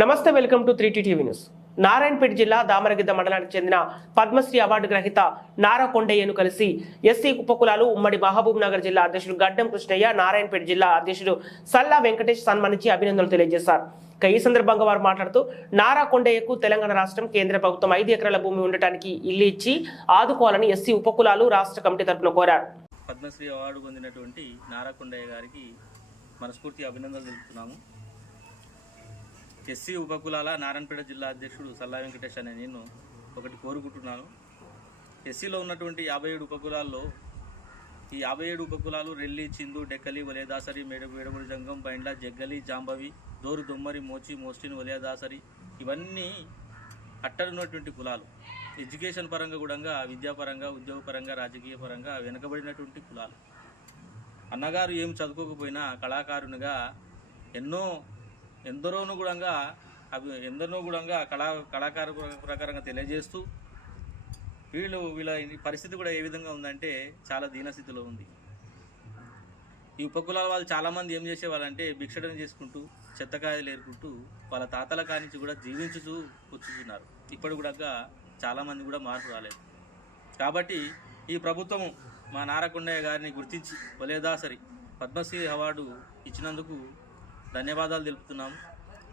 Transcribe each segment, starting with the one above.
నమస్తే welcome to three TV news. Narayanpet జిల్లా దామరగిద్ద మండలానికి చెందిన పద్మశ్రీ అవార్డు గ్రహీత నారా కొండయ్యను కలిసి ఎస్సీ ఉపకులాలు ఉమ్మడి మహబూబ్ నగర్ జిల్లా అధ్యక్షుడు గడ్డం కృష్ణయ్య నారాయణపేట జిల్లా అధ్యక్షుడు సల్లా వెంకటేష్ సన్మానించి అభినందనలు తెలియజేశారు. ఈ సందర్భంగా వారు మాట్లాడుతూ నారా కొండయ్యకు తెలంగాణ రాష్ట్రం కేంద్ర ప్రభుత్వం ఐదు ఎకరాల భూమి ఉండటానికి ఇల్లు ఇచ్చి ఆదుకోవాలని ఎస్సీ ఉపకులాలు రాష్ట్ర కమిటీ తరఫున కోరారు. పద్మశ్రీ అవార్డు పొందినటువంటి నారాకొండయ్య గారికి మనస్ఫూర్తి అభినందనలు తెలుపుతున్నాము. ఎస్సీ ఉపకులాల నారాయణపేట జిల్లా అధ్యక్షుడు సల్లా వెంకటేష్ అనే నేను ఒకటి కోరుకుంటున్నాను. ఎస్సీలో ఉన్నటువంటి యాభై ఏడు ఉపకులాల్లో ఈ యాభై ఏడు ఉపకులాలు రెల్లి చిందు డెక్కలి వలయదాసరి మేడ జంగం బైండ్ల జగ్గలి జాంబవి దోరు దొమ్మరి మోచి మోస్టిన్ వలయదాసరి ఇవన్నీ అట్టడున్నటువంటి కులాలు. ఎడ్యుకేషన్ పరంగా కూడా విద్యాపరంగా ఉద్యోగపరంగా రాజకీయ పరంగా వెనుకబడినటువంటి కులాలు. అన్నగారు ఏం చదువుకోకపోయినా కళాకారునిగా ఎన్నో ఎందరోనుగుణంగా అవి ఎందరోనుగుణంగా కళా కళాకారు ప్రకారంగా తెలియజేస్తూ వీళ్ళు వీళ్ళ పరిస్థితి కూడా ఏ విధంగా ఉందంటే చాలా దీనస్థితిలో ఉంది. ఈ ఉపకులాల వాళ్ళు చాలామంది ఏం చేసేవాళ్ళంటే భిక్షడం చేసుకుంటూ చెత్తకాయలు ఏరుకుంటూ వాళ్ళ తాతల కానించి కూడా జీవించుతూ వచ్చుతున్నారు. ఇప్పుడు కూడా చాలామంది కూడా మార్పు రాలేదు. కాబట్టి ఈ ప్రభుత్వము మా నారకొండయ్య గారిని గుర్తించి వలేదాసరి పద్మశ్రీ అవార్డు ఇచ్చినందుకు ధన్యవాదాలు తెలుపుతున్నాము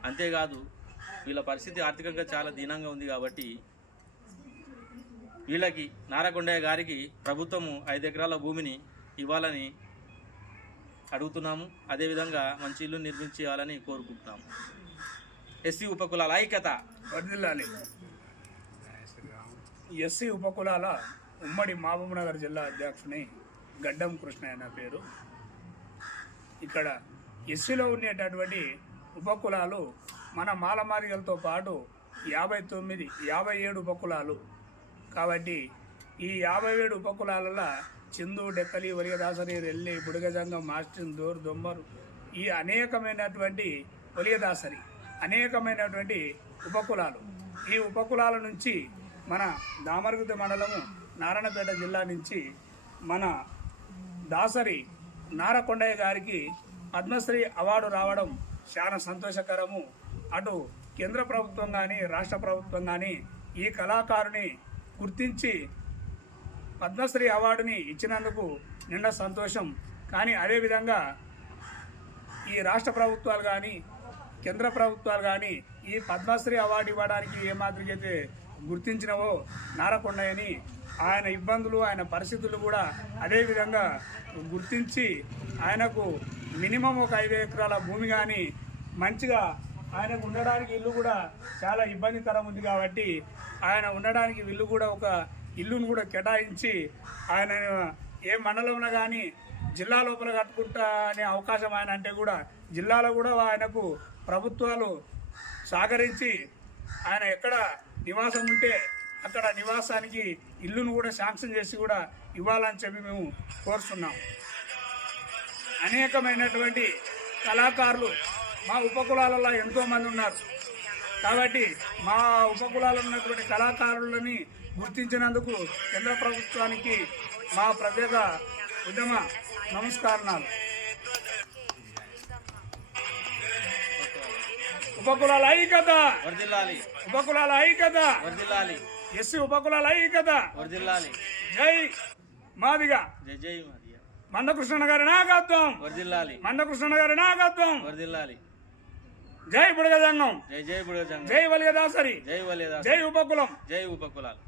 అంతేకాదు వీళ్ళ పరిస్థితి ఆర్థికంగా చాలా దీనంగా ఉంది కాబట్టి వీళ్ళకి నారకొండయ్య గారికి ప్రభుత్వము ఐదు ఎకరాల భూమిని ఇవ్వాలని అడుగుతున్నాము. అదేవిధంగా మంచి ఇల్లు నిర్మించాలని కోరుకుంటున్నాము. ఎస్సీ ఉపకులాల ఐక్యత. వర్ధిల్లాలి. ఎస్సీ ఉపకులాల ఉమ్మడి మహబూబ్నగర్ జిల్లా అధ్యక్షుని గడ్డం కృష్ణయ్య నా పేరు. ఇక్కడ ఎస్సీలో ఉండేటటువంటి ఉపకులాలు మన మాలమారిగలతో పాటు యాభై తొమ్మిది యాభై ఏడు ఉపకులాలు. కాబట్టి ఈ యాభై ఏడు ఉపకులాలలో చిందు డెక్కలి ఒలిగదాసరి రెల్లి బుడగజంగం మాస్టిన్ దూర్ దొమ్మరు ఈ అనేకమైనటువంటి ఒలిగదాసరి అనేకమైనటువంటి ఉపకులాలు. ఈ ఉపకులాల నుంచి మన దామరగుతి మండలము నారాయణపేట జిల్లా నుంచి మన దాసరి నారకొండయ్య గారికి పద్మశ్రీ అవార్డు రావడం చాలా సంతోషకరము. అటు కేంద్ర ప్రభుత్వం కానీ రాష్ట్ర ప్రభుత్వం కానీ ఈ కళాకారుని గుర్తించి పద్మశ్రీ అవార్డుని ఇచ్చినందుకు నిండా సంతోషం. కానీ అదేవిధంగా ఈ రాష్ట్ర ప్రభుత్వాలు కానీ కేంద్ర ప్రభుత్వాలు కానీ ఈ పద్మశ్రీ అవార్డు ఇవ్వడానికి ఏ మాదిరికైతే గుర్తించినవో నారకొండయ్యని ఆయన ఇబ్బందులు ఆయన పరిస్థితులు కూడా అదే విధంగా గుర్తించి ఆయనకు మినిమం ఒక ఐదు ఎకరాల భూమి కానీ మంచిగా ఆయనకు ఉండడానికి ఇల్లు కూడా చాలా ఇబ్బందికరం ఉంది కాబట్టి ఆయన ఉండడానికి ఇల్లు కూడా ఒక ఇల్లును కూడా కేటాయించి ఆయన ఏ మండలంలో కానీ జిల్లా లోపల కట్టుకుంటా అనే అవకాశం ఆయన అంటే కూడా జిల్లాలో కూడా ఆయనకు ప్రభుత్వాలు సహకరించి ఆయన ఎక్కడ నివాసం ఉంటే అక్కడ నివాసానికి ఇల్లును కూడా శాంక్షన్ చేసి కూడా ఇవ్వాలని చెప్పి మేము కోరుతున్నాం. అనేకమైనటువంటి కళాకారులు మా ఉపకులాలలో ఎంతోమంది ఉన్నారు. కాబట్టి మా ఉపకులాలు ఉన్నటువంటి కళాకారులని గుర్తించినందుకు కేంద్ర ప్రభుత్వానికి మా ప్రత్యేక ఉద్యమ నమస్కారాలు. ఉపకులాల ఐక్యత! ఉపకులాల ఐక్యత! ఎస్సీ ఉపకులాల ఐక్యత! జై మాదిగా! జై జై మందకృష్ణ గారి నాయకత్వం. వర్దిల్లాలి. మందకృష్ణ గారి నాయకత్వం. వర్దిల్లాలి. జై బుడగదంగం జై జై బుడజంగ జై వలిగదాసరి జై వలేదా జై ఉపకులం. జై ఉపకులాలు.